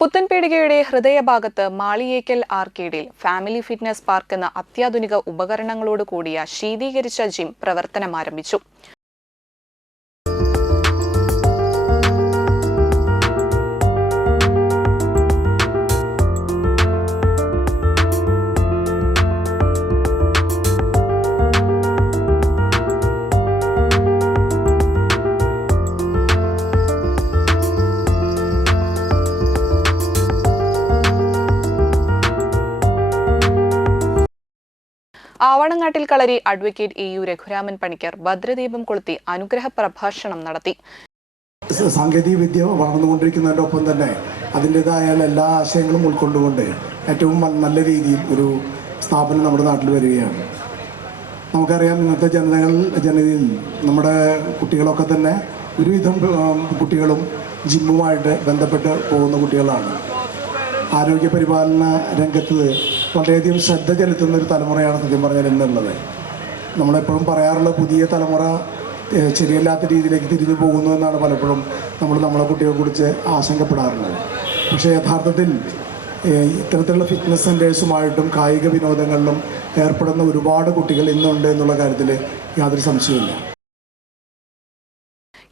പുത്തൻപേടികയുടെ ഹൃദയഭാഗത്ത് മാളിയേക്കൽ ആർക്കേഡിൽ family fitness park എന്ന അത്യാധുനിക ഉപകരണങ്ങളോട് കൂടിയ ശീതീകരിച്ച ജിം പ്രവർത്തനം ആരംഭിച്ചു Avanangattil Kalari advocate A U Raghuraman Panicker ഭദ്രദീപം കൊളുത്തി അനുഗ്രഹ പ്രഭാഷണം നടത്തി. സാങ്കേതിക വിദ്യ വളർന്നുകൊണ്ടിരിക്കുന്നതിന്റെ തന്നെ അതിന്റെതായ എല്ലാ ആശയങ്ങളും ഉൾക്കൊണ്ടുകൊണ്ട് ഏറ്റവും നല്ല രീതിയിൽ ഒരു സ്ഥാപനം നമ്മുടെ നാട്ടിൽ വരികയാണ്. നമുക്കറിയാം ഇന്നത്തെ ജനതകൾ ജനതയിൽ നമ്മുടെ കുട്ടികളൊക്കെ തന്നെ ഒരുവിധം കുട്ടികളും ജിമ്മുമായിട്ട് ബന്ധപ്പെട്ട് പോകുന്ന കുട്ടികളാണ്. ആരോഗ്യ പരിപാലന രംഗത്ത് വളരെയധികം ശ്രദ്ധ ചെലുത്തുന്ന ഒരു തലമുറയാണ് സത്യം പറഞ്ഞാൽ ഇന്നുള്ളത്. നമ്മളെപ്പോഴും പറയാറുള്ള പുതിയ തലമുറ ശരിയല്ലാത്ത രീതിയിലേക്ക് തിരിഞ്ഞു പോകുന്നു എന്നാണ് പലപ്പോഴും നമ്മൾ നമ്മളെ കുട്ടികളെ കുറിച്ച് ആശങ്കപ്പെടാറുള്ളത്. പക്ഷേ യഥാർത്ഥത്തിൽ ഇത്തരത്തിലുള്ള ഫിറ്റ്നസ് സെന്റേഴ്സുമായിട്ടും കായിക വിനോദങ്ങളിലും ഏർപ്പെടുന്ന ഒരുപാട് കുട്ടികൾ ഇന്നുണ്ട് എന്നുള്ള കാര്യത്തിൽ യാതൊരു സംശയവുമില്ല.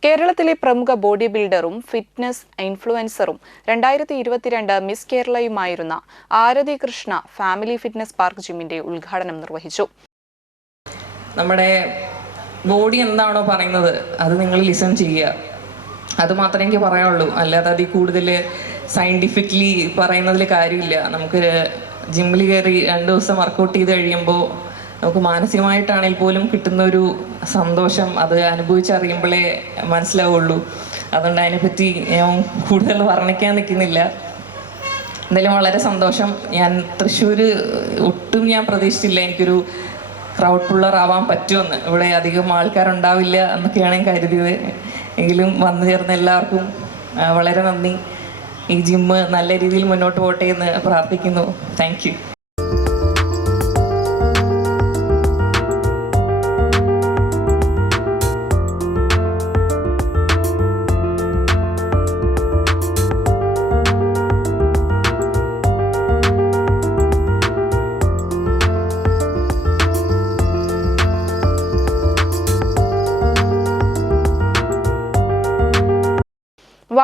കേരളത്തിലെ പ്രമുഖ ബോഡി ബിൽഡറും ഫിറ്റ്നസ് ഇൻഫ്ലുവൻസറും രണ്ടായിരത്തി ഇരുപത്തിരണ്ട് miss കേരളയുമായിരുന്ന Arathi Krishna family fitness park ജിമ്മിന്റെ ഉദ്ഘാടനം നിർവഹിച്ചു. നമ്മുടെ ബോഡി എന്താണോ പറയുന്നത് അത് നിങ്ങൾ ലിസൺ ചെയ്യുക. അത് മാത്രമേ എനിക്ക് പറയാനുള്ളൂ. അല്ലാതെ അതിൽ കൂടുതൽ സയന്റിഫിക്കലി പറയുന്നതിൽ കാര്യമില്ല. നമുക്ക് ജിമ്മിൽ കയറി രണ്ട് ദിവസം വർക്കൗട്ട് ചെയ്ത് കഴിയുമ്പോൾ നമുക്ക് മാനസികമായിട്ടാണെങ്കിൽ പോലും കിട്ടുന്ന ഒരു സന്തോഷം അത് അനുഭവിച്ചറിയുമ്പോഴേ മനസ്സിലാവുള്ളൂ. അതുകൊണ്ട് അതിനെപ്പറ്റി ഞാൻ കൂടുതൽ വർണിക്കാൻ നിൽക്കുന്നില്ല. എന്തായാലും വളരെ സന്തോഷം. ഞാൻ തൃശ്ശൂർ ഒട്ടും ഞാൻ പ്രതീക്ഷിച്ചില്ല എനിക്കൊരു ക്രൗഡ് പുള്ളർ ആവാൻ പറ്റുമെന്ന്. ഇവിടെ അധികം ആൾക്കാരുണ്ടാവില്ല എന്നൊക്കെയാണ് ഞാൻ കരുതിയത്. എങ്കിലും വന്നു ചേർന്ന എല്ലാവർക്കും വളരെ നന്ദി. ഈ ജിമ്മ് നല്ല രീതിയിൽ മുന്നോട്ട് പോട്ടെ എന്ന് പ്രാർത്ഥിക്കുന്നു. താങ്ക്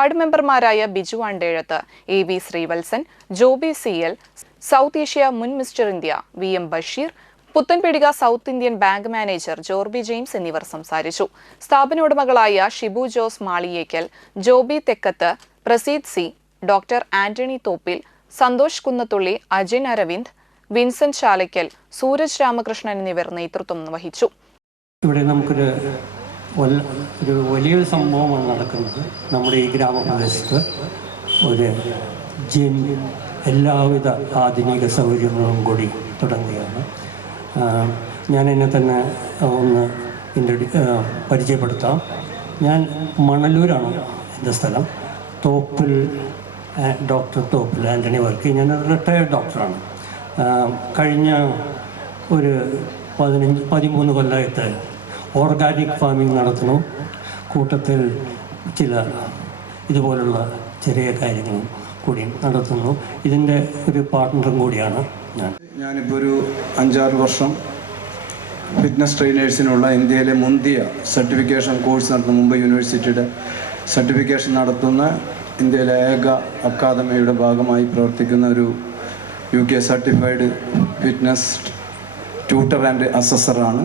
വാർഡ് മെമ്പർമാരായ Biju Andezhath A V Sreevalsan Joby C L South Asia മുൻ Mister India V M Basheer Puthenpeedika South Indian Bank manager Jorby James എന്നിവർ സംസാരിച്ചു. സ്ഥാപന ഉടമകളായ ഷിബു ജോസ് മാളിയേക്കൽ ജോബി തെക്കത്ത് പ്രസീദ് സി ഡോക്ടർ ആന്റണി തോപ്പിൽ സന്തോഷ് കുന്നത്തുള്ളി അജിൻ അരവിന്ദ് വിൻസെന്റ് ചാലയ്ക്കൽ സൂരജ് രാമകൃഷ്ണൻ എന്നിവർ നേതൃത്വം വഹിച്ചു ഇവിടെ നമുക്കൊരു ഒരു വലിയൊരു സംഭവമാണ് നടക്കുന്നത്. നമ്മുടെ ഈ ഗ്രാമപ്രദേശത്ത് ഒരു ജിം എല്ലാവിധ ആധുനിക സൗകര്യങ്ങളും കൂടി തുടങ്ങുകയാണ്. ഞാൻ എന്നെ തന്നെ ഒന്ന് ഇൻട്രഡ്യൂ പരിചയപ്പെടുത്താം. ഞാൻ മണലൂരാണ് എന്റെ സ്ഥലം. തോപ്പിൽ ഡോക്ടർ തോപ്പിൽ ആന്റണി വർക്ക്. ഞാൻ റിട്ടയർഡ് ഡോക്ടറാണ്. കഴിഞ്ഞ ഒരു പതിനഞ്ച് പതിമൂന്ന് കൊല്ലമായിട്ട് ഓർഗാനിക് ഫാമിംഗ് നടത്തണം കൂട്ടത്തിൽ ചില ഇതുപോലുള്ള ചെറിയ കാര്യങ്ങളും കൂടി നടത്തുന്നു. ഇതിന്റെ ഒരു പാർട്ട്ണറും കൂടിയാണ് ഞാൻ. ഞാനിപ്പോൾ ഒരു അഞ്ചാറ് വർഷം ഫിറ്റ്നസ് ട്രെയിനേഴ്സിനുള്ള ഇന്ത്യയിലെ മുന്തിയ സർട്ടിഫിക്കേഷൻ കോഴ്സ് നടത്തുന്ന. മുംബൈ യൂണിവേഴ്സിറ്റിയുടെ സർട്ടിഫിക്കേഷൻ നടത്തുന്ന ഇന്ത്യയിലെ ഏക അക്കാദമിയുടെ ഭാഗമായി പ്രവർത്തിക്കുന്ന ഒരു U K certified fitness tutor and അസസറാണ്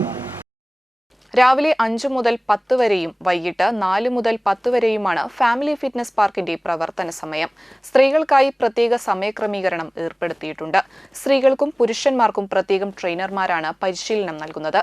രാവിലെ അഞ്ചു മുതൽ പത്ത് വരെയും വൈകിട്ട് നാല് മുതൽ പത്ത് വരെയുമാണ് ഫാമിലി ഫിറ്റ്നസ് പാർക്കിന്റെ പ്രവർത്തന സമയം. സ്ത്രീകൾക്കായി പ്രത്യേക സമയക്രമീകരണം ഏർപ്പെടുത്തിയിട്ടുണ്ട്. സ്ത്രീകൾക്കും പുരുഷന്മാർക്കും പ്രത്യേകം ട്രെയിനർമാരാണ് പരിശീലനം നൽകുന്നത്.